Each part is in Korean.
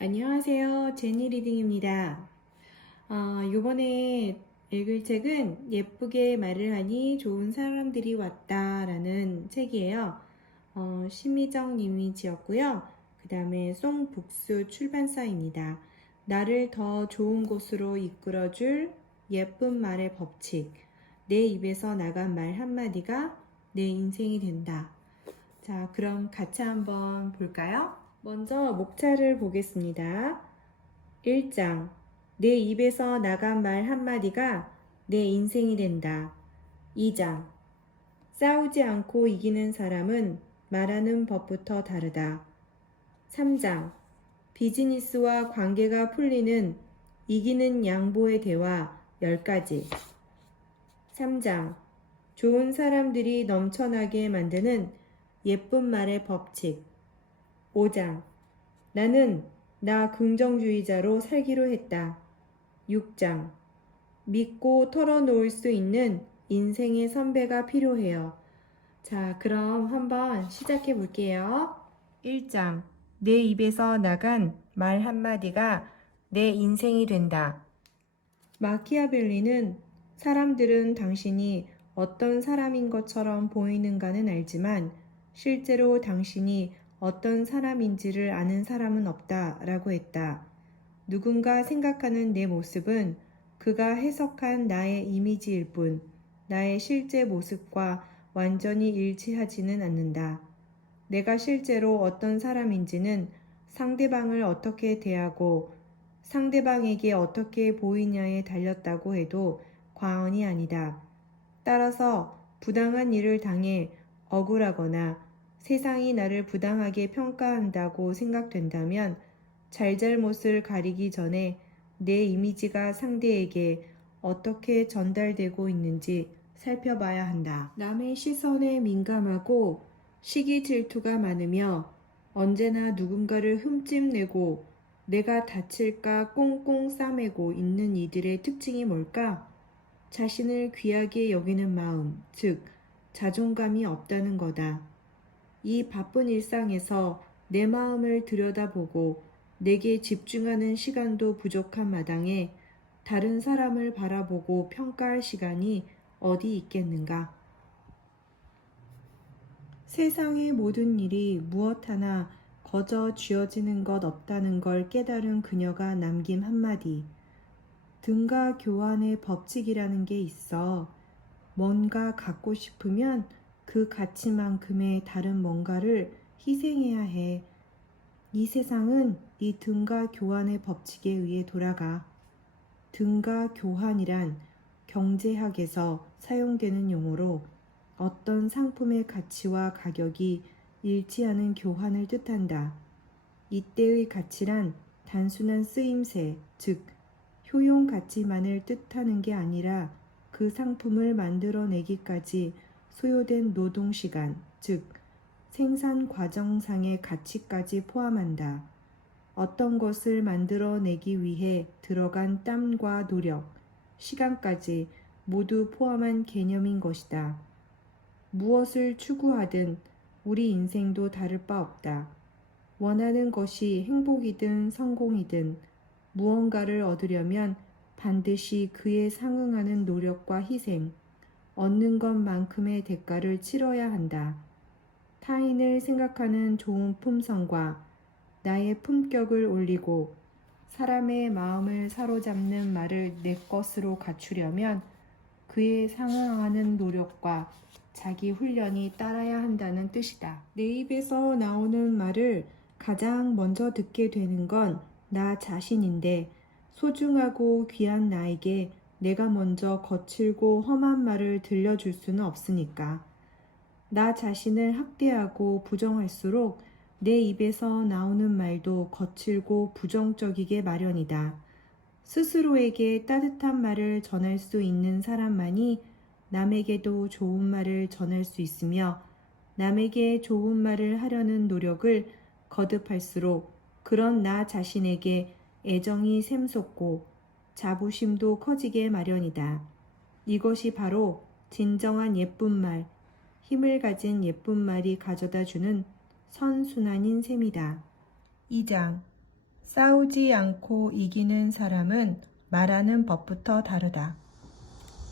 안녕하세요. 제니 리딩입니다. 요번에 읽을 책은 예쁘게 말을 하니 좋은 사람들이 왔다 라는 책이에요. 심미정 님이 지었고요. 그 다음에 송북수 출판사입니다. 나를 더 좋은 곳으로 이끌어줄 예쁜 말의 법칙. 내 입에서 나간 말 한마디가 내 인생이 된다. 자, 그럼 같이 한번 볼까요? 먼저 목차를 보겠습니다. 1장. 내 입에서 나간 말 한마디가 내 인생이 된다. 2장. 싸우지 않고 이기는 사람은 말하는 법부터 다르다. 3장. 비즈니스와 관계가 풀리는 이기는 양보의 대화 10가지. 3장. 좋은 사람들이 넘쳐나게 만드는 예쁜 말의 법칙. 5장. 나는 나 긍정주의자로 살기로 했다. 6장. 믿고 털어놓을 수 있는 인생의 선배가 필요해요. 자, 그럼 한번 시작해 볼게요. 1장. 내 입에서 나간 말 한마디가 내 인생이 된다. 마키아벨리는 사람들은 당신이 어떤 사람인 것처럼 보이는가는 알지만 실제로 당신이 어떤 사람인지를 아는 사람은 없다 라고 했다. 누군가 생각하는 내 모습은 그가 해석한 나의 이미지일 뿐 나의 실제 모습과 완전히 일치하지는 않는다. 내가 실제로 어떤 사람인지는 상대방을 어떻게 대하고 상대방에게 어떻게 보이냐에 달렸다고 해도 과언이 아니다. 따라서 부당한 일을 당해 억울하거나 세상이 나를 부당하게 평가한다고 생각된다면 잘잘못을 가리기 전에 내 이미지가 상대에게 어떻게 전달되고 있는지 살펴봐야 한다. 남의 시선에 민감하고 시기 질투가 많으며 언제나 누군가를 흠집내고 내가 다칠까 꽁꽁 싸매고 있는 이들의 특징이 뭘까? 자신을 귀하게 여기는 마음, 즉 자존감이 없다는 거다. 이 바쁜 일상에서 내 마음을 들여다보고 내게 집중하는 시간도 부족한 마당에 다른 사람을 바라보고 평가할 시간이 어디 있겠는가? 세상의 모든 일이 무엇 하나 거저 쥐어지는 것 없다는 걸 깨달은 그녀가 남긴 한마디. 등가 교환의 법칙이라는 게 있어. 뭔가 갖고 싶으면 그 가치만큼의 다른 뭔가를 희생해야 해. 이 세상은 이 등가 교환의 법칙에 의해 돌아가. 등가 교환이란 경제학에서 사용되는 용어로 어떤 상품의 가치와 가격이 일치하는 교환을 뜻한다. 이때의 가치란 단순한 쓰임새, 즉 효용 가치만을 뜻하는 게 아니라 그 상품을 만들어내기까지 소요된 노동시간, 즉 생산 과정상의 가치까지 포함한다. 어떤 것을 만들어내기 위해 들어간 땀과 노력, 시간까지 모두 포함한 개념인 것이다. 무엇을 추구하든 우리 인생도 다를 바 없다. 원하는 것이 행복이든 성공이든 무언가를 얻으려면 반드시 그에 상응하는 노력과 희생, 얻는 것만큼의 대가를 치러야 한다. 타인을 생각하는 좋은 품성과 나의 품격을 올리고 사람의 마음을 사로잡는 말을 내 것으로 갖추려면 그에 상응하는 노력과 자기 훈련이 따라야 한다는 뜻이다. 내 입에서 나오는 말을 가장 먼저 듣게 되는 건 나 자신인데 소중하고 귀한 나에게 내가 먼저 거칠고 험한 말을 들려줄 수는 없으니까. 나 자신을 학대하고 부정할수록 내 입에서 나오는 말도 거칠고 부정적이게 마련이다. 스스로에게 따뜻한 말을 전할 수 있는 사람만이 남에게도 좋은 말을 전할 수 있으며 남에게 좋은 말을 하려는 노력을 거듭할수록 그런 나 자신에게 애정이 샘솟고 자부심도 커지게 마련이다. 이것이 바로 진정한 예쁜 말, 힘을 가진 예쁜 말이 가져다 주는 선순환인 셈이다. 2장. 싸우지 않고 이기는 사람은 말하는 법부터 다르다.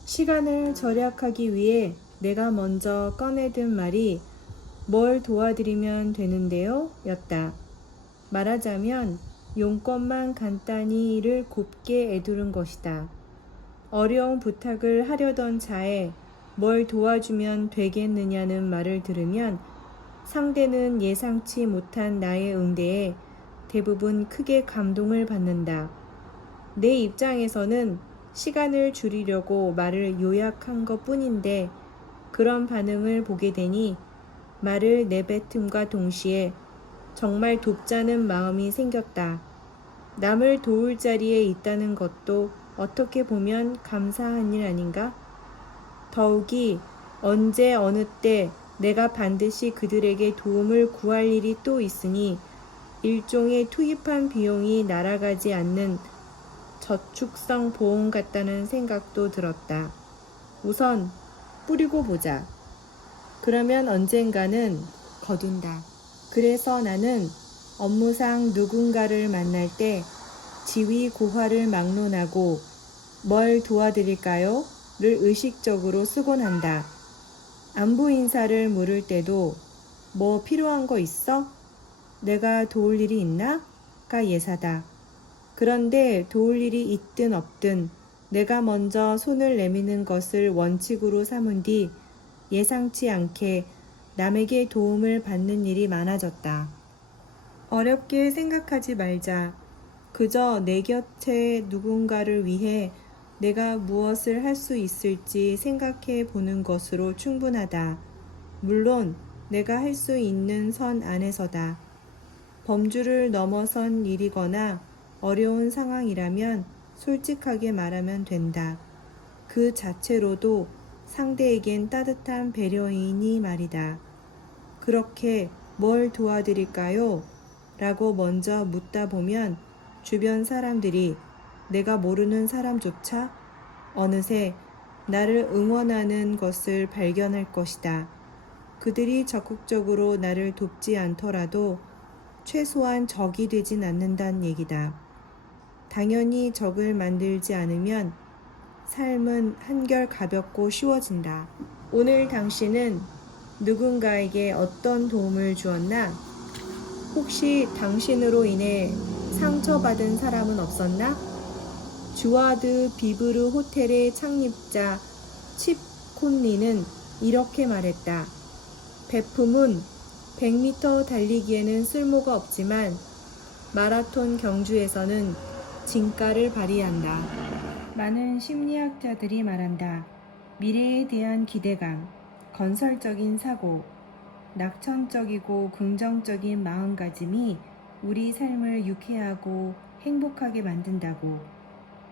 시간을 절약하기 위해 내가 먼저 꺼내든 말이 뭘 도와드리면 되는데요? 였다. 말하자면 용건만 간단히 이를 곱게 애두른 것이다. 어려운 부탁을 하려던 차에 뭘 도와주면 되겠느냐는 말을 들으면 상대는 예상치 못한 나의 응대에 대부분 크게 감동을 받는다. 내 입장에서는 시간을 줄이려고 말을 요약한 것 뿐인데 그런 반응을 보게 되니 말을 내뱉음과 동시에 정말 돕자는 마음이 생겼다. 남을 도울 자리에 있다는 것도 어떻게 보면 감사한 일 아닌가? 더욱이 언제 어느 때 내가 반드시 그들에게 도움을 구할 일이 또 있으니 일종의 투입한 비용이 날아가지 않는 저축성 보험 같다는 생각도 들었다. 우선 뿌리고 보자. 그러면 언젠가는 거둔다. 그래서 나는 업무상 누군가를 만날 때 지위 고하를 막론하고 뭘 도와드릴까요? 를 의식적으로 쓰곤 한다. 안부 인사를 물을 때도 뭐 필요한 거 있어? 내가 도울 일이 있나? 가 예사다. 그런데 도울 일이 있든 없든 내가 먼저 손을 내미는 것을 원칙으로 삼은 뒤 예상치 않게 남에게 도움을 받는 일이 많아졌다. 어렵게 생각하지 말자. 그저 내 곁에 누군가를 위해 내가 무엇을 할 수 있을지 생각해 보는 것으로 충분하다. 물론 내가 할 수 있는 선 안에서다. 범주를 넘어선 일이거나 어려운 상황이라면 솔직하게 말하면 된다. 그 자체로도 상대에겐 따뜻한 배려이니 말이다. 그렇게 뭘 도와드릴까요? 라고 먼저 묻다 보면 주변 사람들이 내가 모르는 사람조차 어느새 나를 응원하는 것을 발견할 것이다. 그들이 적극적으로 나를 돕지 않더라도 최소한 적이 되진 않는다는 얘기다. 당연히 적을 만들지 않으면 삶은 한결 가볍고 쉬워진다. 오늘 당신은 누군가에게 어떤 도움을 주었나? 혹시 당신으로 인해 상처받은 사람은 없었나? 주아드 비브르 호텔의 창립자 칩 콘리는 이렇게 말했다. 배품은 100m 달리기에는 쓸모가 없지만 마라톤 경주에서는 진가를 발휘한다. 많은 심리학자들이 말한다. 미래에 대한 기대감, 건설적인 사고, 낙천적이고 긍정적인 마음가짐이 우리 삶을 유쾌하고 행복하게 만든다고.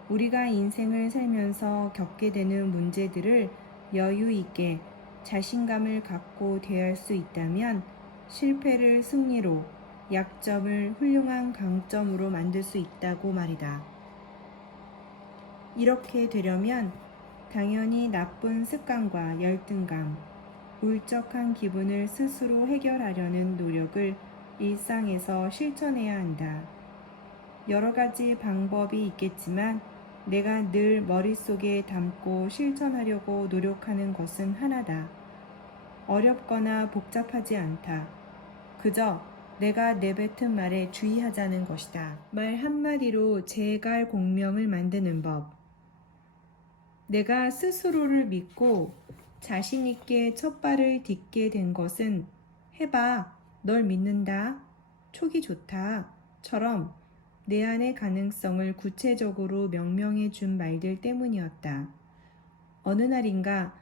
우리가 인생을 살면서 겪게 되는 문제들을 여유 있게 자신감을 갖고 대할 수 있다면 실패를 승리로, 약점을 훌륭한 강점으로 만들 수 있다고 말이다. 이렇게 되려면 당연히 나쁜 습관과 열등감, 울적한 기분을 스스로 해결하려는 노력을 일상에서 실천해야 한다. 여러 가지 방법이 있겠지만 내가 늘 머릿속에 담고 실천하려고 노력하는 것은 하나다. 어렵거나 복잡하지 않다. 그저 내가 내뱉은 말에 주의하자는 것이다. 말 한마디로 제갈 공명을 만드는 법. 내가 스스로를 믿고 자신 있게 첫 발을 딛게 된 것은 해봐, 널 믿는다, 촉이 좋다, 처럼 내 안의 가능성을 구체적으로 명명해 준 말들 때문이었다. 어느 날인가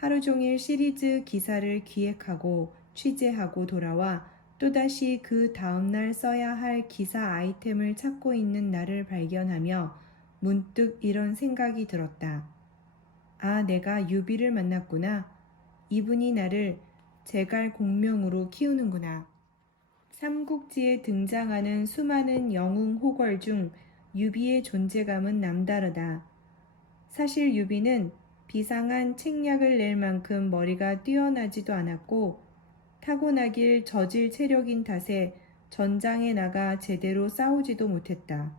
하루 종일 시리즈 기사를 기획하고 취재하고 돌아와 또다시 그 다음날 써야 할 기사 아이템을 찾고 있는 나를 발견하며 문득 이런 생각이 들었다. 아, 내가 유비를 만났구나. 이분이 나를 제갈 공명으로 키우는구나. 삼국지에 등장하는 수많은 영웅 호걸 중 유비의 존재감은 남다르다. 사실 유비는 비상한 책략을 낼 만큼 머리가 뛰어나지도 않았고 타고나길 저질 체력인 탓에 전장에 나가 제대로 싸우지도 못했다.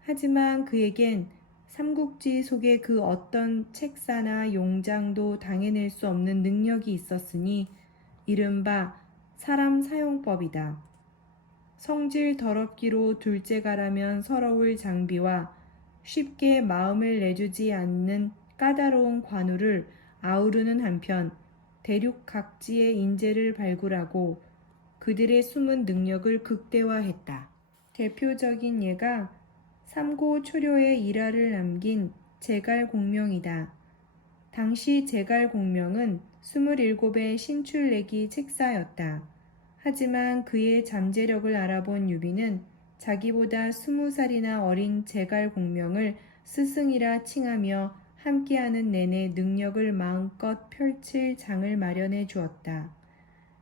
하지만 그에겐 삼국지 속의 그 어떤 책사나 용장도 당해낼 수 없는 능력이 있었으니 이른바 사람 사용법이다. 성질 더럽기로 둘째가라면 서러울 장비와 쉽게 마음을 내주지 않는 까다로운 관우를 아우르는 한편 대륙 각지의 인재를 발굴하고 그들의 숨은 능력을 극대화했다. 대표적인 예가 삼고초려의 일화를 남긴 제갈공명이다. 당시 제갈공명은 27의 신출내기 책사였다. 하지만 그의 잠재력을 알아본 유비는 자기보다 20살이나 어린 제갈공명을 스승이라 칭하며 함께하는 내내 능력을 마음껏 펼칠 장을 마련해 주었다.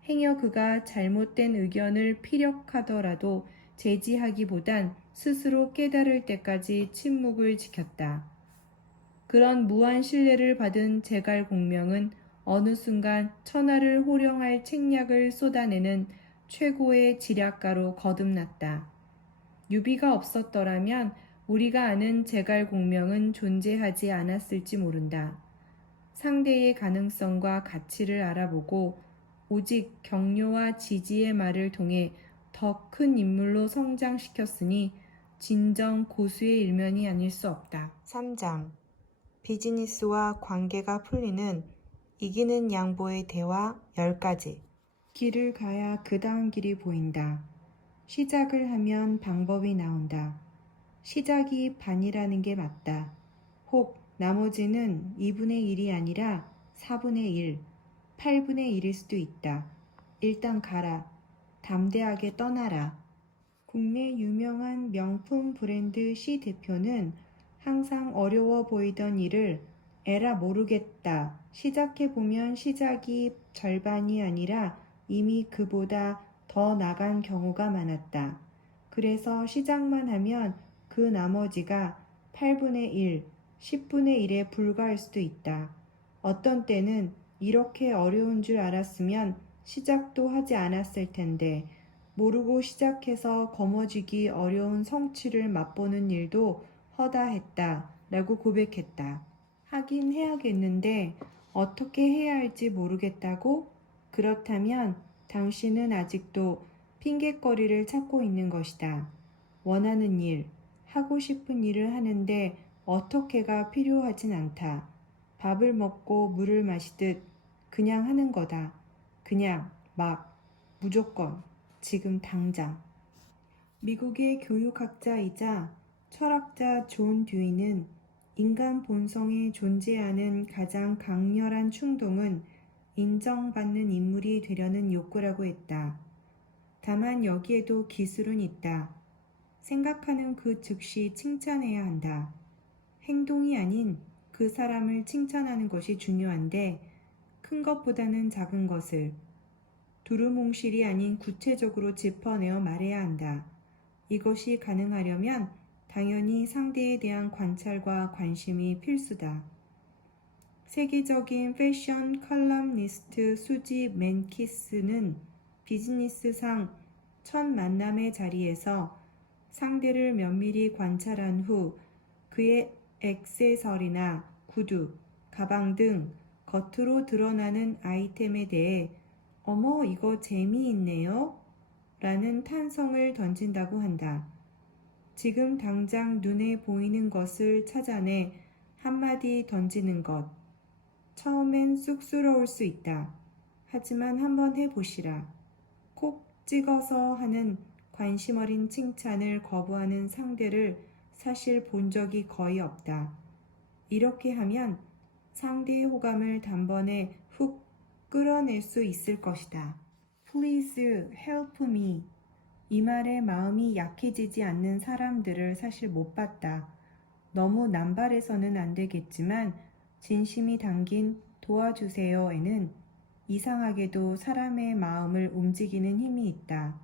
행여 그가 잘못된 의견을 피력하더라도 제지하기보단 스스로 깨달을 때까지 침묵을 지켰다. 그런 무한 신뢰를 받은 제갈공명은 어느 순간 천하를 호령할 책략을 쏟아내는 최고의 지략가로 거듭났다. 유비가 없었더라면 우리가 아는 제갈공명은 존재하지 않았을지 모른다. 상대의 가능성과 가치를 알아보고 오직 격려와 지지의 말을 통해 더 큰 인물로 성장시켰으니 진정 고수의 일면이 아닐 수 없다. 3장 비즈니스와 관계가 풀리는 이기는 양보의 대화 10가지. 길을 가야 그 다음 길이 보인다. 시작을 하면 방법이 나온다. 시작이 반이라는 게 맞다. 혹 나머지는 2분의 1이 아니라 4분의 1, 8분의 1일 수도 있다. 일단 가라. 담대하게 떠나라. 국내 유명한 명품 브랜드 C 대표는 항상 어려워 보이던 일을 에라 모르겠다. 시작해보면 시작이 절반이 아니라 이미 그보다 더 나간 경우가 많았다. 그래서 시작만 하면 그 나머지가 8분의 1, 10분의 1에 불과할 수도 있다. 어떤 때는 이렇게 어려운 줄 알았으면 시작도 하지 않았을 텐데 모르고 시작해서 거머쥐기 어려운 성취를 맛보는 일도 허다했다 라고 고백했다. 하긴 해야겠는데 어떻게 해야 할지 모르겠다고? 그렇다면 당신은 아직도 핑곗거리를 찾고 있는 것이다. 원하는 일, 하고 싶은 일을 하는데 어떻게가 필요하진 않다. 밥을 먹고 물을 마시듯 그냥 하는 거다. 그냥, 막, 무조건, 지금 당장. 미국의 교육학자이자 철학자 존 듀이는 인간 본성에 존재하는 가장 강렬한 충동은 인정받는 인물이 되려는 욕구라고 했다. 다만 여기에도 기술은 있다. 생각하는 그 즉시 칭찬해야 한다. 행동이 아닌 그 사람을 칭찬하는 것이 중요한데 큰 것보다는 작은 것을 두루뭉실이 아닌 구체적으로 짚어내어 말해야 한다. 이것이 가능하려면 당연히 상대에 대한 관찰과 관심이 필수다. 세계적인 패션 컬럼니스트 수지 맨키스는 비즈니스상 첫 만남의 자리에서 상대를 면밀히 관찰한 후 그의 액세서리나 구두, 가방 등 겉으로 드러나는 아이템에 대해 어머 이거 재미있네요 라는 탄성을 던진다고 한다. 지금 당장 눈에 보이는 것을 찾아내 한마디 던지는 것. 처음엔 쑥스러울 수 있다. 하지만 한번 해보시라. 콕 찍어서 하는 관심 어린 칭찬을 거부하는 상대를 사실 본 적이 거의 없다. 이렇게 하면 상대의 호감을 단번에 훅 끌어낼 수 있을 것이다. Please help me. 이 말에 마음이 약해지지 않는 사람들을 사실 못 봤다. 너무 남발해서는 안 되겠지만 진심이 담긴 도와주세요에는 이상하게도 사람의 마음을 움직이는 힘이 있다.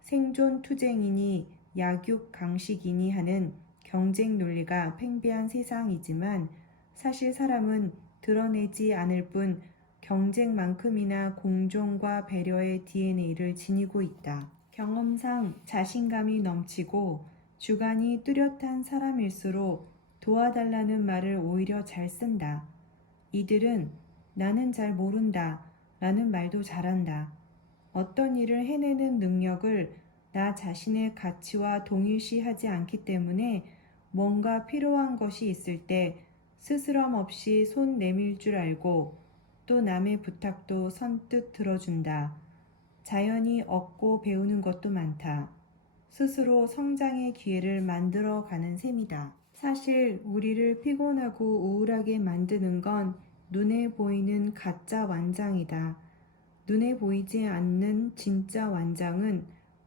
생존 투쟁이니 약육 강식이니 하는 경쟁 논리가 팽배한 세상이지만 사실 사람은 드러내지 않을 뿐 경쟁만큼이나 공존과 배려의 DNA를 지니고 있다. 경험상 자신감이 넘치고 주관이 뚜렷한 사람일수록 도와달라는 말을 오히려 잘 쓴다. 이들은 나는 잘 모른다 라는 말도 잘한다. 어떤 일을 해내는 능력을 나 자신의 가치와 동일시하지 않기 때문에 뭔가 필요한 것이 있을 때 스스럼 없이 손 내밀 줄 알고 또 남의 부탁도 선뜻 들어준다. 자연히 얻고 배우는 것도 많다. 스스로 성장의 기회를 만들어 가는 셈이다. 사실 우리를 피곤하고 우울하게 만드는 건 눈에 보이는 가짜 완장이다. 눈에 보이지 않는 진짜 완장은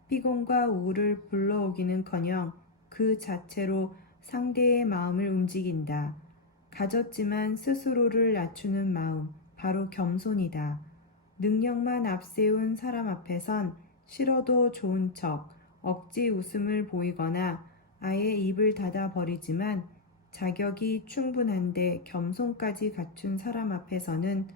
피곤과 우울을 불러오기는커녕 그 자체로 상대의 마음을 움직인다. 가졌지만 스스로를 낮추는 마음, 바로 겸손이다. 능력만 앞세운 사람 앞에선 싫어도 좋은 척, 억지 웃음을 보이거나 아예 입을 닫아 버리지만 자격이 충분한데 겸손까지 갖춘 사람 앞에서는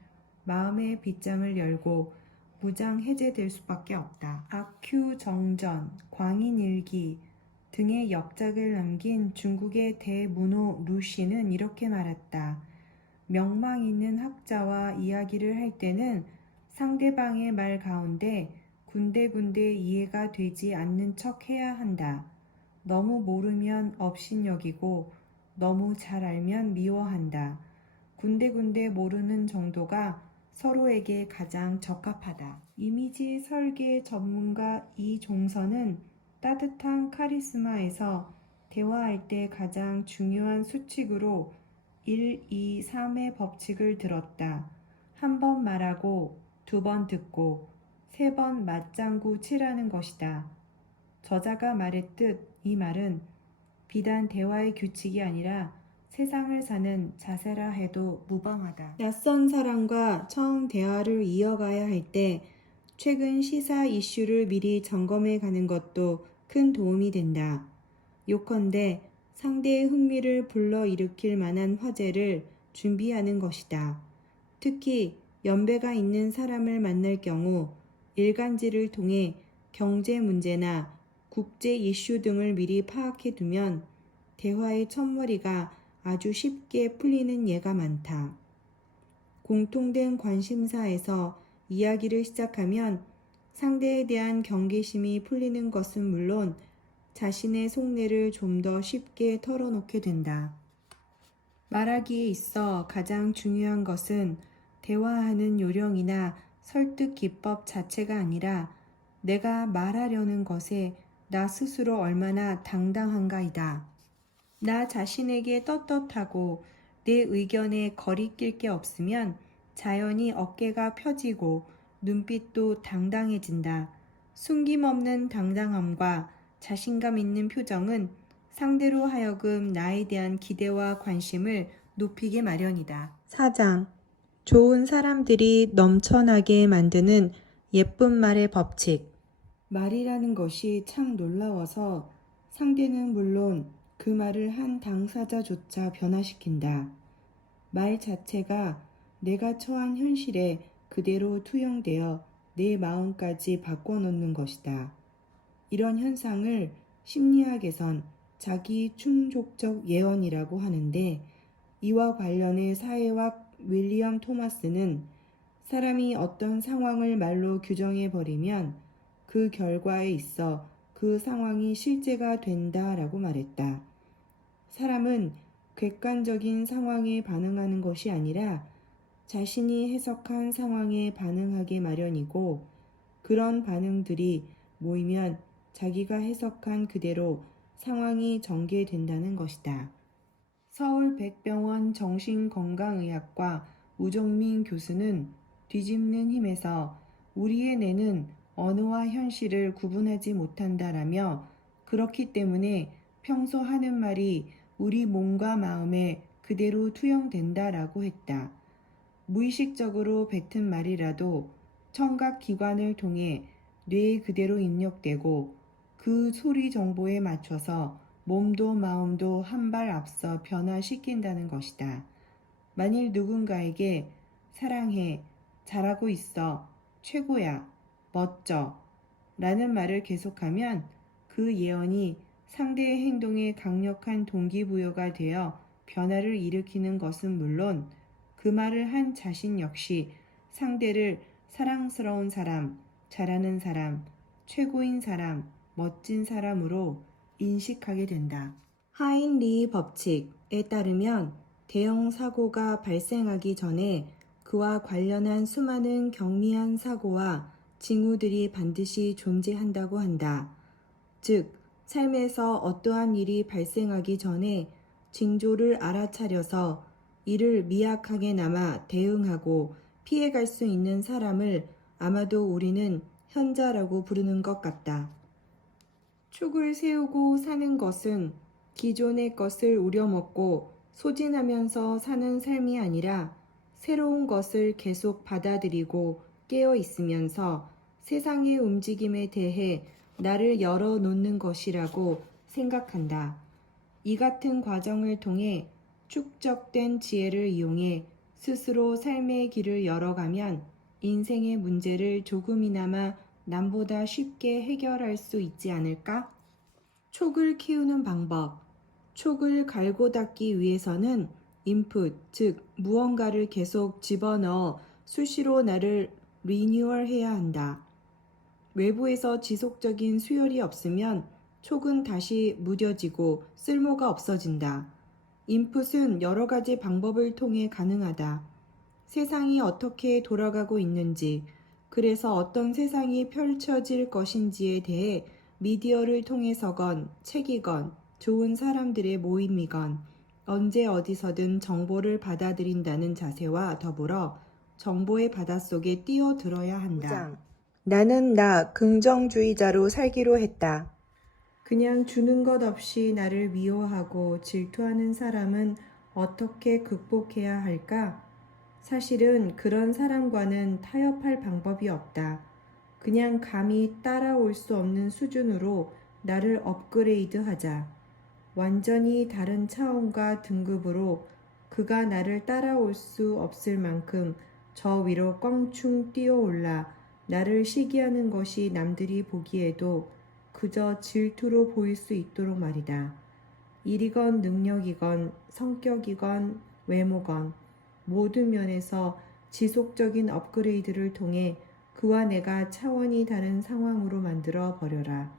마음의 빗장을 열고 무장 해제될 수밖에 없다. 악휴정전, 광인일기 등의 역작을 남긴 중국의 대문호 루시는 이렇게 말했다. 명망 있는 학자와 이야기를 할 때는 상대방의 말 가운데 군데군데 이해가 되지 않는 척 해야 한다. 너무 모르면 업신여기고 너무 잘 알면 미워한다. 군데군데 모르는 정도가 서로에게 가장 적합하다. 이미지 설계 전문가 이종선은 따뜻한 카리스마에서 대화할 때 가장 중요한 수칙으로 1, 2, 3의 법칙을 들었다. 한 번 말하고 2번 듣고 3번 맞장구 치라는 것이다. 저자가 말했듯 이 말은 비단 대화의 규칙이 아니라 세상을 사는 자세라 해도 무방하다. 낯선 사람과 처음 대화를 이어가야 할 때 최근 시사 이슈를 미리 점검해 가는 것도 큰 도움이 된다. 요컨대 상대의 흥미를 불러일으킬 만한 화제를 준비하는 것이다. 특히 연배가 있는 사람을 만날 경우 일간지를 통해 경제 문제나 국제 이슈 등을 미리 파악해 두면 대화의 첫머리가 아주 쉽게 풀리는 예가 많다. 공통된 관심사에서 이야기를 시작하면 상대에 대한 경계심이 풀리는 것은 물론 자신의 속내를 좀 더 쉽게 털어놓게 된다. 말하기에 있어 가장 중요한 것은 대화하는 요령이나 설득 기법 자체가 아니라 내가 말하려는 것에 나 스스로 얼마나 당당한가이다. 나 자신에게 떳떳하고 내 의견에 거리낄 게 없으면 자연히 어깨가 펴지고 눈빛도 당당해진다. 숨김없는 당당함과 자신감 있는 표정은 상대로 하여금 나에 대한 기대와 관심을 높이게 마련이다. 4장. 좋은 사람들이 넘쳐나게 만드는 예쁜 말의 법칙. 말이라는 것이 참 놀라워서 상대는 물론 그 말을 한 당사자조차 변화시킨다. 말 자체가 내가 처한 현실에 그대로 투영되어 내 마음까지 바꿔놓는 것이다. 이런 현상을 심리학에선 자기 충족적 예언이라고 하는데 이와 관련해 사회학 윌리엄 토마스는 사람이 어떤 상황을 말로 규정해버리면 그 결과에 있어 그 상황이 실제가 된다라고 말했다. 사람은 객관적인 상황에 반응하는 것이 아니라 자신이 해석한 상황에 반응하게 마련이고 그런 반응들이 모이면 자기가 해석한 그대로 상황이 전개된다는 것이다. 서울 백병원 정신건강의학과 우종민 교수는 뒤집는 힘에서 우리의 뇌는 언어와 현실을 구분하지 못한다라며 그렇기 때문에 평소 하는 말이 우리 몸과 마음에 그대로 투영된다라고 했다. 무의식적으로 뱉은 말이라도 청각기관을 통해 뇌에 그대로 입력되고 그 소리 정보에 맞춰서 몸도 마음도 한 발 앞서 변화시킨다는 것이다. 만일 누군가에게 사랑해, 잘하고 있어, 최고야, 멋져, 라는 말을 계속하면 그 예언이 상대의 행동에 강력한 동기부여가 되어 변화를 일으키는 것은 물론 그 말을 한 자신 역시 상대를 사랑스러운 사람, 잘하는 사람, 최고인 사람, 멋진 사람으로 인식하게 된다. 하인리의 법칙에 따르면 대형 사고가 발생하기 전에 그와 관련한 수많은 경미한 사고와 징후들이 반드시 존재한다고 한다. 즉, 삶에서 어떠한 일이 발생하기 전에 징조를 알아차려서 이를 미약하게나마 대응하고 피해갈 수 있는 사람을 아마도 우리는 현자라고 부르는 것 같다. 축을 세우고 사는 것은 기존의 것을 우려먹고 소진하면서 사는 삶이 아니라 새로운 것을 계속 받아들이고 깨어 있으면서 세상의 움직임에 대해 나를 열어놓는 것이라고 생각한다. 이 같은 과정을 통해 축적된 지혜를 이용해 스스로 삶의 길을 열어가면 인생의 문제를 조금이나마 남보다 쉽게 해결할 수 있지 않을까? 촉을 키우는 방법. 촉을 갈고 닦기 위해서는 인풋, 즉 무언가를 계속 집어넣어 수시로 나를 리뉴얼해야 한다. 외부에서 지속적인 수혈이 없으면 촉은 다시 무뎌지고 쓸모가 없어진다. 인풋은 여러 가지 방법을 통해 가능하다. 세상이 어떻게 돌아가고 있는지, 그래서 어떤 세상이 펼쳐질 것인지에 대해 미디어를 통해서건 책이건 좋은 사람들의 모임이건 언제 어디서든 정보를 받아들인다는 자세와 더불어 정보의 바닷속에 뛰어들어야 한다. 나는 나 긍정주의자로 살기로 했다. 그냥 주는 것 없이 나를 미워하고 질투하는 사람은 어떻게 극복해야 할까? 사실은 그런 사람과는 타협할 방법이 없다. 그냥 감히 따라올 수 없는 수준으로 나를 업그레이드 하자. 완전히 다른 차원과 등급으로 그가 나를 따라올 수 없을 만큼 저 위로 껑충 뛰어올라 나를 시기하는 것이 남들이 보기에도 그저 질투로 보일 수 있도록 말이다. 일이건 능력이건 성격이건 외모건 모든 면에서 지속적인 업그레이드를 통해 그와 내가 차원이 다른 상황으로 만들어 버려라.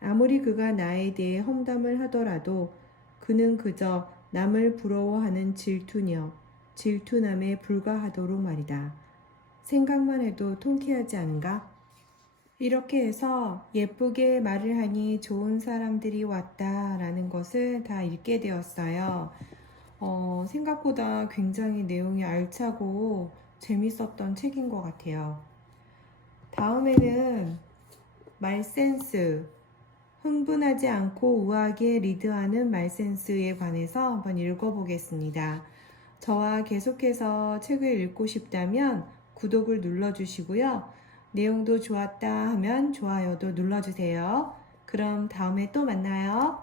아무리 그가 나에 대해 험담을 하더라도 그는 그저 남을 부러워하는 질투녀, 질투남에 불과하도록 말이다. 생각만 해도 통쾌하지 않은가? 이렇게 해서 예쁘게 말을 하니 좋은 사람들이 왔다라는 것을 다 읽게 되었어요. 생각보다 굉장히 내용이 알차고 재밌었던 책인 것 같아요. 다음에는 말센스, 흥분하지 않고 우아하게 리드하는 말센스에 관해서 한번 읽어보겠습니다. 저와 계속해서 책을 읽고 싶다면 구독을 눌러주시고요. 내용도 좋았다 하면 좋아요도 눌러주세요. 그럼 다음에 또 만나요.